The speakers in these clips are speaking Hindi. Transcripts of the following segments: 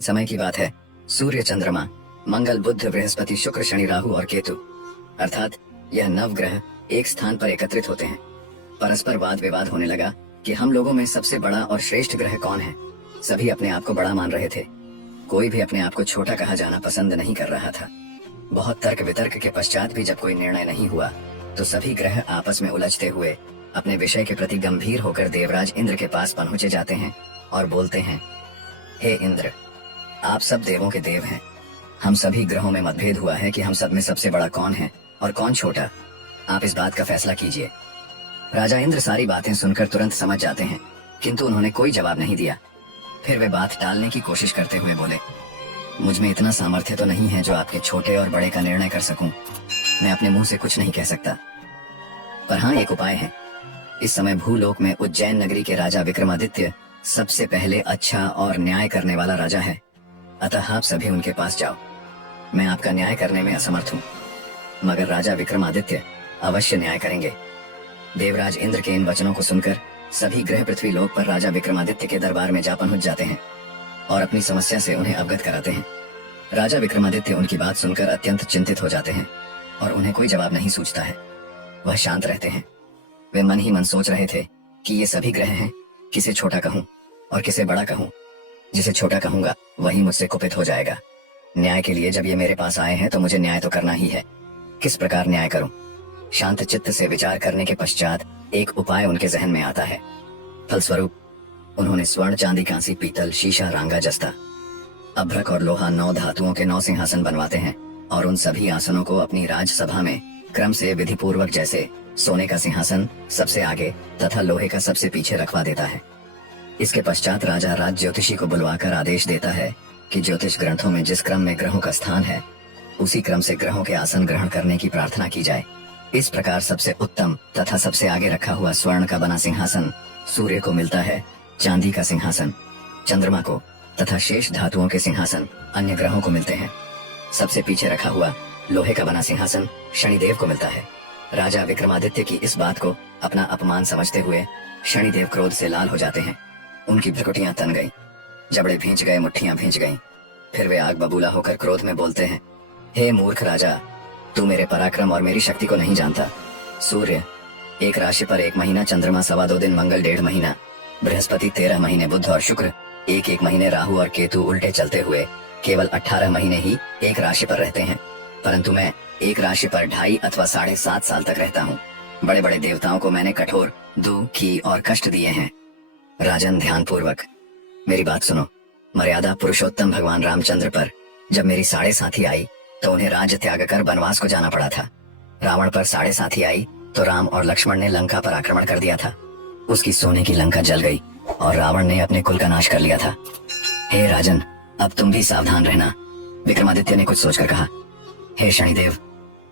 समय की बात है। सूर्य, चंद्रमा, मंगल, बुध, बृहस्पति, शुक्र, शनि, राहु और केतु अर्थात यह नवग्रह एक स्थान पर एकत्रित होते हैं। परस्पर वाद विवाद होने लगा कि हम लोगों में सबसे बड़ा और श्रेष्ठ ग्रह कौन है। सभी अपने आप को बड़ा मान रहे थे। कोई भी अपने आप को छोटा कहा जाना पसंद नहीं कर रहा था। बहुत तर्क वितर्क के पश्चात भी जब कोई निर्णय नहीं हुआ तो सभी ग्रह आपस में उलझते हुए अपने विषय के प्रति गंभीर होकर देवराज इंद्र के पास पहुंचे जाते हैं और बोलते हैं, हे इंद्र, आप सब देवों के देव हैं। हम सभी ग्रहों में मतभेद हुआ है कि हम सब में सबसे बड़ा कौन है और कौन छोटा। आप इस बात का फैसला कीजिए। राजा इंद्र सारी बातें सुनकर तुरंत समझ जाते हैं, किंतु उन्होंने कोई जवाब नहीं दिया। फिर वे बात टालने की कोशिश करते हुए बोले, मुझ में इतना सामर्थ्य तो नहीं है जो आपके छोटे और बड़े का निर्णय कर सकूं। मैं अपने मुंह से कुछ नहीं कह सकता, पर हाँ, एक उपाय है। इस समय भूलोक में उज्जैन नगरी के राजा विक्रमादित्य सबसे पहले अच्छा और न्याय करने वाला राजा है। अतः आप सभी उनके पास जाओ। मैं आपका न्याय करने में असमर्थ हूँ, मगर राजा विक्रमादित्य अवश्य न्याय करेंगे। देवराज इंद्र के इन वचनों को सुनकर सभी ग्रह पृथ्वी लोक पर राजा विक्रमादित्य के दरबार में जा पहुंच जाते हैं और अपनी समस्या से उन्हें अवगत कराते हैं। राजा विक्रमादित्य उनकी बात सुनकर अत्यंत चिंतित हो जाते हैं और उन्हें कोई जवाब नहीं सूझता है। वह शांत रहते हैं। वे मन ही मन सोच रहे थे कि ये सभी ग्रह हैं, किसे छोटा कहूं और किसे बड़ा कहूं। जिसे छोटा कहूंगा वही मुझसे कुपित हो जाएगा। न्याय के लिए जब ये मेरे पास आए हैं तो मुझे न्याय तो करना ही है। किस प्रकार न्याय करूं? शांत चित्त से विचार करने के पश्चात एक उपाय उनके जहन में आता है। फलस्वरूप उन्होंने स्वर्ण, चांदी, कांसी, पीतल, शीशा, रांगा, जस्ता, अभ्रक और लोहा 9 धातुओं के 9 सिंहासन बनवाते हैं और उन सभी आसनों को अपनी राजसभा में क्रम से विधि पूर्वक, जैसे सोने का सिंहासन सबसे आगे तथा लोहे का सबसे पीछे रखवा देता है। इसके पश्चात राजा राज ज्योतिषी को बुलवाकर आदेश देता है कि ज्योतिष ग्रंथों में जिस क्रम में ग्रहों का स्थान है उसी क्रम से ग्रहों के आसन ग्रहण करने की प्रार्थना की जाए। इस प्रकार सबसे उत्तम तथा सबसे आगे रखा हुआ स्वर्ण का बना सिंहासन सूर्य को मिलता है, चांदी का सिंहासन चंद्रमा को तथा शेष धातुओं के सिंहासन अन्य ग्रहों को मिलते हैं। सबसे पीछे रखा हुआ लोहे का बना सिंहासन शनिदेव को मिलता है। राजा विक्रमादित्य की इस बात को अपना अपमान समझते हुए शनिदेव क्रोध से लाल हो जाते हैं। उनकी भ्रुकुटियां तन गईं, जबड़े भींच गए, मुट्ठियां भींच गईं। फिर वे आग बबूला होकर क्रोध में बोलते हैं, हे मूर्ख राजा, तू मेरे पराक्रम और मेरी शक्ति को नहीं जानता। सूर्य 1 राशि पर 1 महीना, चंद्रमा 2.25 दिन, मंगल 1.5 महीना, बृहस्पति 13 महीने, बुध और शुक्र 1-1 महीने, राहु और केतु उल्टे चलते हुए केवल 18 महीने ही एक राशि पर रहते हैं। परंतु मैं एक राशि पर 2.5 अथवा 7.5 साल तक रहता हूँ। बड़े बड़े देवताओं को मैंने कठोर दुखी और कष्ट दिए हैं। राजन, ध्यान पूर्वक मेरी बात सुनो। मर्यादा पुरुषोत्तम भगवान रामचंद्र पर जब मेरी 7.5 आई तो उन्हें राज्य त्याग कर वनवास को जाना पड़ा था। रावण पर 7.5 आई तो राम और लक्ष्मण ने लंका पर आक्रमण कर दिया था। उसकी सोने की लंका जल गई और रावण ने अपने कुल का नाश कर लिया था। हे राजन, अब तुम भी सावधान रहना। विक्रमादित्य ने कुछ सोचकर कहा, हे शनिदेव,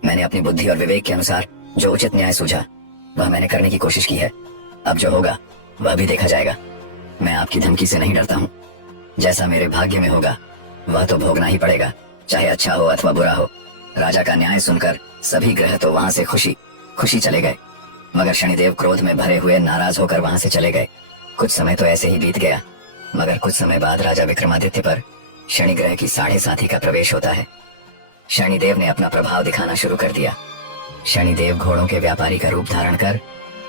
मैंने अपनी बुद्धि और विवेक के अनुसार जो उचित न्याय सूझा वह मैंने करने की कोशिश की है। अब जो होगा वह भी देखा जाएगा। मैं आपकी धमकी से नहीं डरता हूँ। जैसा मेरे भाग्य में होगा वह तो भोगना ही पड़ेगा, चाहे अच्छा हो अथवा बुरा हो। राजा का न्याय सुनकर सभी ग्रह तो वहां से खुशी खुशी चले गए, मगर शनिदेव क्रोध में भरे हुए नाराज होकर वहां से चले गए। कुछ समय तो ऐसे ही बीत गया, मगर कुछ समय बाद राजा विक्रमादित्य पर शनि ग्रह की 7.5 का प्रवेश होता है। शनिदेव ने अपना प्रभाव दिखाना शुरू कर दिया। शनिदेव घोड़ों के व्यापारी का रूप धारण कर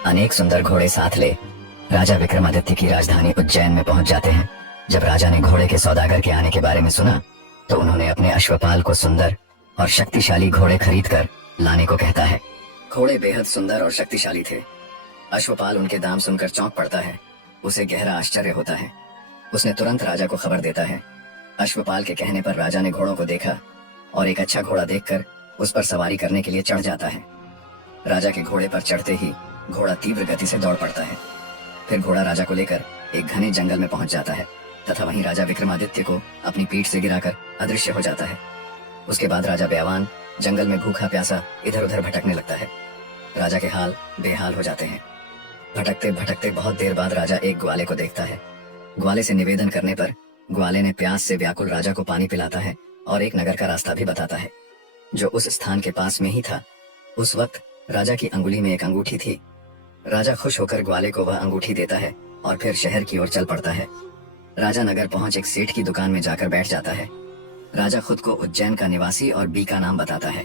अनेक सुंदर घोड़े साथ ले राजा विक्रमादित्य की राजधानी उज्जैन में पहुंच जाते हैं। जब राजा ने घोड़े के सौदागर के आने के बारे में सुना तो उन्होंने अपने अश्वपाल को सुंदर और शक्तिशाली घोड़े खरीदकर लाने को कहता है। घोड़े बेहद सुंदर और शक्तिशाली थे। अश्वपाल उनके दाम सुनकर चौंक पड़ता है। उसे गहरा आश्चर्य होता है। उसने तुरंत राजा को खबर देता है। अश्वपाल के कहने पर राजा ने घोड़ों को देखा और एक अच्छा घोड़ा देखकर उस पर सवारी करने के लिए चढ़ जाता है। राजा के घोड़े पर चढ़ते ही घोड़ा तीव्र गति से दौड़ पड़ता है। फिर घोड़ा राजा को लेकर एक घने जंगल में पहुंच जाता है तथा वहीं राजा विक्रमादित्य को अपनी पीठ से गिराकर अदृश्य हो जाता है। उसके बाद राजा ब्यावान जंगल में भूखा प्यासा इधर उधर भटकने लगता है। राजा के हाल बेहाल हो जाते हैं। भटकते भटकते बहुत देर बाद राजा एक ग्वाले को देखता है। ग्वाले से निवेदन करने पर ग्वाले ने प्यास से व्याकुल राजा को पानी पिलाता है और एक नगर का रास्ता भी बताता है जो उस स्थान के पास में ही था। उस वक्त राजा की अंगुली में एक अंगूठी थी। राजा खुश होकर ग्वाले को वह अंगूठी देता है और फिर शहर की ओर चल पड़ता है। राजा नगर पहुंच एक सेठ की दुकान में जाकर बैठ जाता है। राजा खुद को उज्जैन का निवासी और बी का नाम बताता है।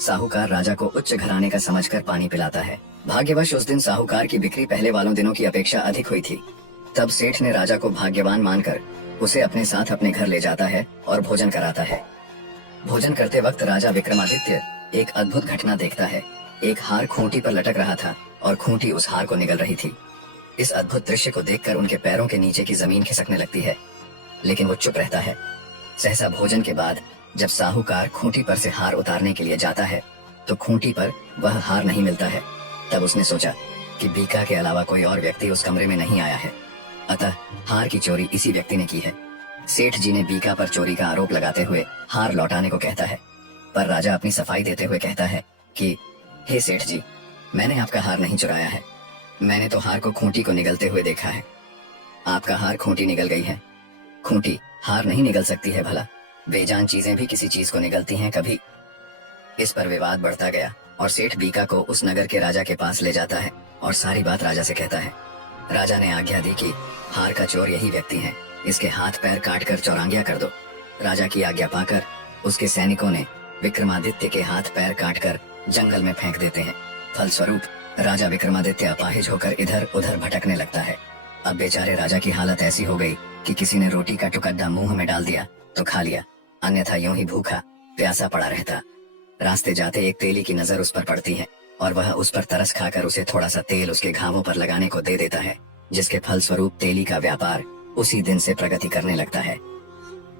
साहूकार राजा को उच्च घराने का समझकर पानी पिलाता है। भाग्यवश उस दिन साहूकार की बिक्री पहले वालों दिनों की अपेक्षा अधिक हुई थी। तब सेठ ने राजा को भाग्यवान मानकर उसे अपने साथ अपने घर ले जाता है और भोजन कराता है। भोजन करते वक्त राजा विक्रमादित्य एक अद्भुत घटना देखता है। एक हार खूंटी पर लटक रहा था और खूंटी उस हार को निगल रही थी। इस अद्भुत दृश्य को देखकर उनके पैरों के नीचे की जमीन खिसकने लगती है, लेकिन वो चुप रहता है। सहसा भोजन के बाद जब साहूकार खूंटी पर से हार उतारने के लिए जाता है तो खूंटी पर वह हार नहीं मिलता है। तब उसने सोचा कि बीका के अलावा कोई और व्यक्ति उस कमरे में नहीं आया है, अतः हार की चोरी इसी व्यक्ति ने की है। सेठ जी ने बीका पर चोरी का आरोप लगाते हुए हार लौटाने को कहता है, पर राजा अपनी सफाई देते हुए कहता है कि हे सेठ जी, मैंने आपका हार नहीं चुराया है। मैंने तो हार को खूंटी को निगलते हुए देखा है। आपका हार खूंटी निगल गई है। खूंटी हार नहीं निगल सकती है भला। बेजान चीजें भी किसी चीज को निगलती हैं कभी। इस पर विवाद बढ़ता गया और सेठ बीका को उस नगर के राजा के पास ले जाता है और सारी बात राजा से कहता है। राजा ने आज्ञा दी कि हार का चोर यही व्यक्ति है, इसके हाथ पैर काट कर चौरांगिया कर दो। राजा की आज्ञा पाकर उसके सैनिकों ने विक्रमादित्य के हाथ पैर काटकर जंगल में फेंक देते हैं। फलस्वरूप राजा विक्रमादित्य अपाहिज होकर इधर उधर भटकने लगता है। अब बेचारे राजा की हालत ऐसी हो गई कि किसी ने रोटी का टुकड़ा मुंह में डाल दिया तो खा लिया, अन्यथा यूं ही भूखा प्यासा पड़ा रहता। रास्ते जाते एक तेली की नजर उस पर पड़ती है और वह उस पर तरस खाकर उसे थोड़ा सा तेल उसके घावों पर लगाने को दे देता है, जिसके फलस्वरूप तेली का व्यापार उसी दिन से प्रगति करने लगता है।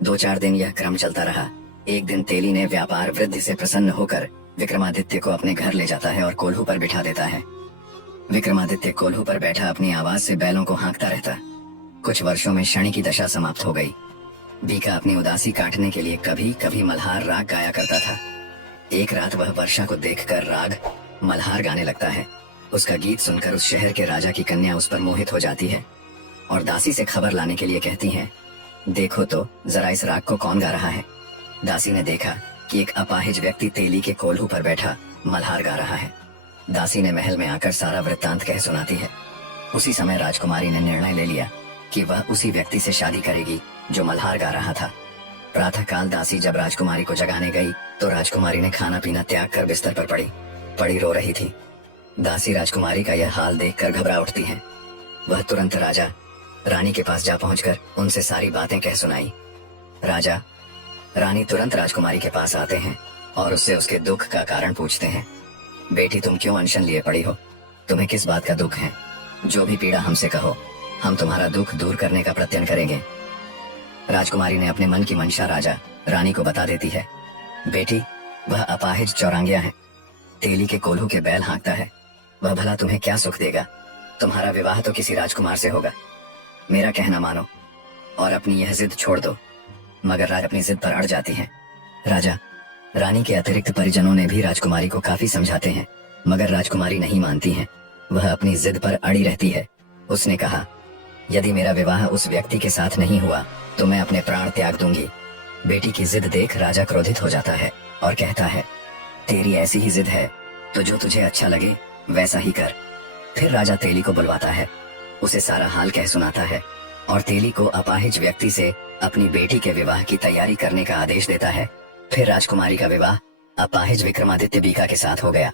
2-4 दिन यह क्रम चलता रहा। एक दिन तेली ने व्यापार वृद्धि से प्रसन्न होकर विक्रमादित्य को अपने घर ले जाता है और कोल्हू पर बिठा देता है। विक्रमादित्य कोल्हू पर बैठा अपनी आवाज से बैलों को हाँकता रहता। कुछ वर्षों में शनि की दशा समाप्त हो गई। बीका अपनी उदासी काटने के लिए कभी कभी मल्हार राग गाया करता था। एक रात वह वर्षा को देखकर राग मल्हार गाने लगता है। उसका गीत सुनकर उस शहर के राजा की कन्या उस पर मोहित हो जाती है और दासी से खबर लाने के लिए कहती है, देखो तो जरा इस राग को कौन गा रहा है। दासी ने देखा कि एक अपाहिज व्यक्ति तेली के कोल्हू पर बैठा मल्हार गा रहा है। दासी ने महल में आकर सारा वृत्तांत कह सुनाती है। उसी समय राजकुमारी ने निर्णय ले लिया कि वह उसी व्यक्ति से शादी करेगी जो मल्हार गा रहा था। प्रातःकाल दासी जब राजकुमारी को जगाने गई तो राजकुमारी ने खाना पीना त्याग कर बिस्तर पर पड़ी रो रही थी। दासी राजकुमारी का यह हाल देखकर घबरा उठती है। वह तुरंत राजा रानी के पास जा पहुंचकर उनसे सारी बातें कह सुनाई। राजा रानी तुरंत राजकुमारी के पास आते हैं और उससे उसके दुख का कारण पूछते हैं। बेटी, तुम क्यों अनशन लिए पड़ी हो? तुम्हें किस बात का दुख है? जो भी पीड़ा हमसे कहो, हम तुम्हारा दुख दूर करने का प्रयत्न करेंगे। राजकुमारी ने अपने मन की मंशा राजा रानी को बता देती है। बेटी, वह अपाहिज चौरांगिया है, तेली के कोल्हू के बैल हाँकता है। वह भला तुम्हें क्या सुख देगा? तुम्हारा विवाह तो किसी राजकुमार से होगा। मेरा कहना मानो और अपनी यह जिद छोड़ दो। मगर राज अपनी जिद पर अड़ जाती है। राजा रानी के अतिरिक्त परिजनों ने भी राजकुमारी को काफी समझाते हैं, मगर राजकुमारी नहीं मानती है। वह अपनी जिद पर अड़ी रहती है। उसने कहा, यदि मेरा विवाह उस व्यक्ति के साथ नहीं हुआ तो मैं अपने प्राण त्याग दूंगी। बेटी की जिद देख राजा क्रोधित हो जाता है और कहता है, तेरी ऐसी ही जिद है तो जो तुझे अच्छा लगे वैसा ही कर। फिर राजा तेली को बुलवाता है, उसे सारा हाल कह सुनाता है और तेली को अपाहिज व्यक्ति से अपनी बेटी के विवाह की तैयारी करने का आदेश देता है। फिर राजकुमारी का विवाह अपाहिज विक्रमादित्य बीका के साथ हो गया।